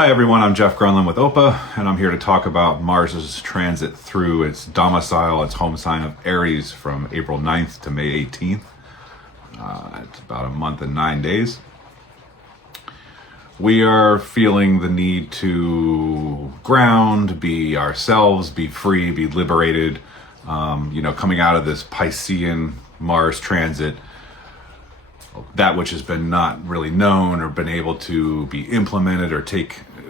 Hi everyone, I'm Geoff Gronlund with OPA, and I'm here to talk about Mars's transit through its domicile, its home sign of Aries from April 9th to May 18th. It's about a month and 9 days. We are feeling the need to ground, be ourselves, be free, be liberated. Coming out of this Piscean Mars transit, that which has been not really known or been able to be implemented or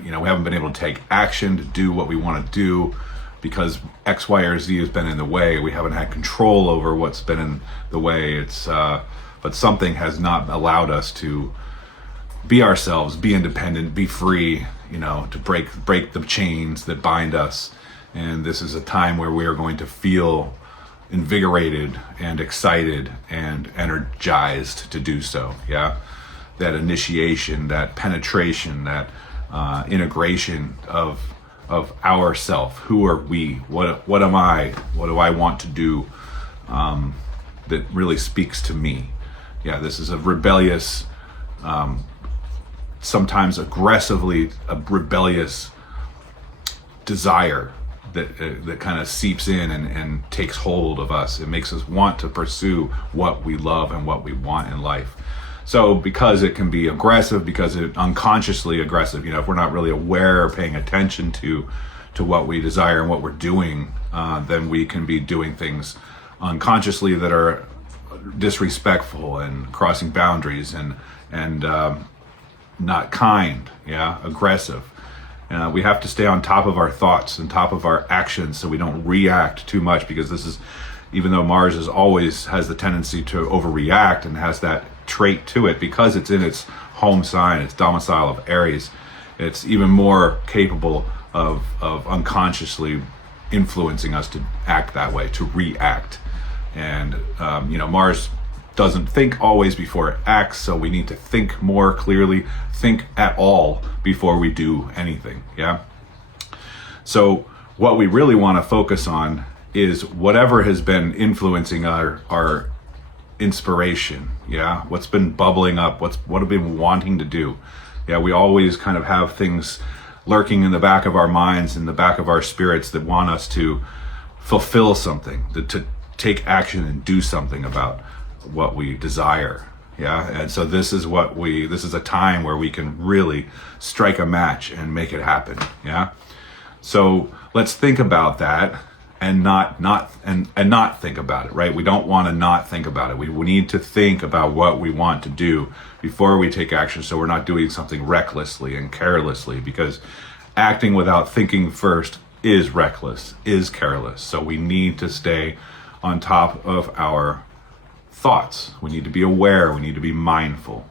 we haven't been able to take action to do what we want to do because X, Y, or Z has been in the way. We haven't had control over what's been in the way. But something has not allowed us to be ourselves, be independent, be free, to break the chains that bind us. And this is a time where we are going to feel invigorated and excited and energized to do so. That initiation, that penetration, that integration of our self. Who are we? What am I? What do I want to do? That really speaks to me. This is a rebellious, sometimes aggressively a rebellious desire that kind of seeps in and takes hold of us. It makes us want to pursue what we love and what we want in life. So because it can be aggressive, because it unconsciously aggressive, if we're not really aware or paying attention to what we desire and what we're doing, then we can be doing things unconsciously that are disrespectful and crossing boundaries and not kind, aggressive. We have to stay on top of our thoughts and top of our actions so we don't react too much, because this is, even though Mars always has the tendency to overreact and has that trait to it, because it's in its home sign, its domicile of Aries, it's even more capable of unconsciously influencing us to act that way, to react. And, Mars doesn't think always before it acts, so we need to think more clearly, think at all before we do anything. So what we really want to focus on is whatever has been influencing our inspiration. What's been bubbling up, what have been wanting to do. We always kind of have things lurking in the back of our minds, in the back of our spirits, that want us to fulfill something, to take action and do something about what we desire. And so this is a time where we can really strike a match and make it happen. So let's think about that and not think about it, right? We don't want to not think about it. We need to think about what we want to do before we take action, so we're not doing something recklessly and carelessly, because acting without thinking first is reckless, is careless. So we need to stay on top of our thoughts. We need to be aware. We need to be mindful.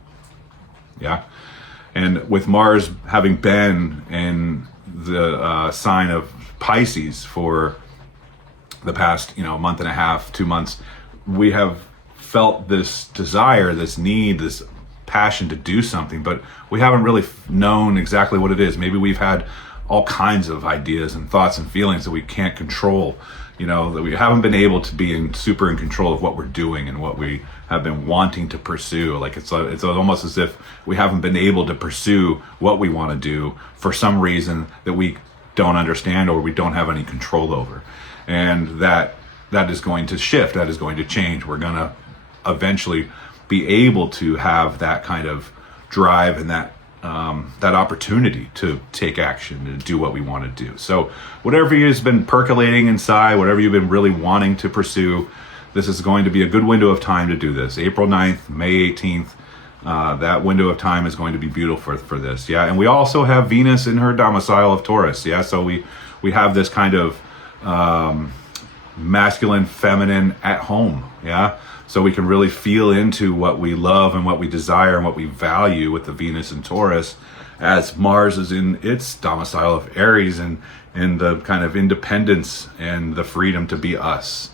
And with Mars having been in the sign of Pisces for the past, month and a half, 2 months, we have felt this desire, this need, this passion to do something, but we haven't really known exactly what it is. Maybe we've had all kinds of ideas and thoughts and feelings that we can't control, that we haven't been able to be super in control of what we're doing and what we have been wanting to pursue. Like it's almost as if we haven't been able to pursue what we want to do for some reason that we don't understand or we don't have any control over. And that is going to shift, that is going to change. We're going to eventually be able to have that kind of drive and that opportunity to take action and do what we want to do. So whatever has been percolating inside, whatever you've been really wanting to pursue, this is going to be a good window of time to do this. April 9th, May 18th, that window of time is going to be beautiful for this. And we also have Venus in her domicile of Taurus. So we have this kind of masculine, feminine at home. So we can really feel into what we love and what we desire and what we value with the Venus in Taurus, as Mars is in its domicile of Aries and the kind of independence and the freedom to be us.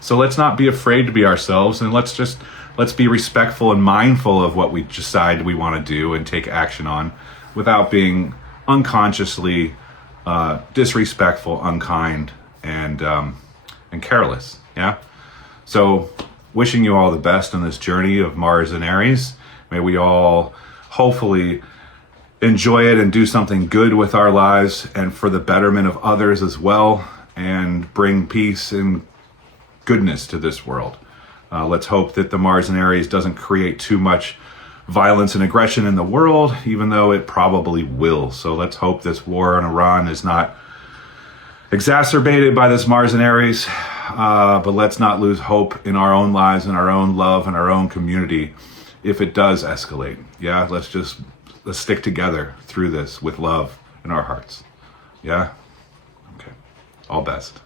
So let's not be afraid to be ourselves, and let's be respectful and mindful of what we decide we want to do and take action on, without being unconsciously disrespectful, unkind, and careless. So wishing you all the best on this journey of Mars and Aries. May we all hopefully enjoy it and do something good with our lives and for the betterment of others as well, and bring peace and goodness to this world. Let's hope that the Mars in Aries doesn't create too much violence and aggression in the world, even though it probably will. So let's hope this war in Iran is not exacerbated by this Mars in Aries, but let's not lose hope in our own lives and our own love and our own community if it does escalate. Yeah, let's stick together through this with love in our hearts. Yeah? Okay. All best.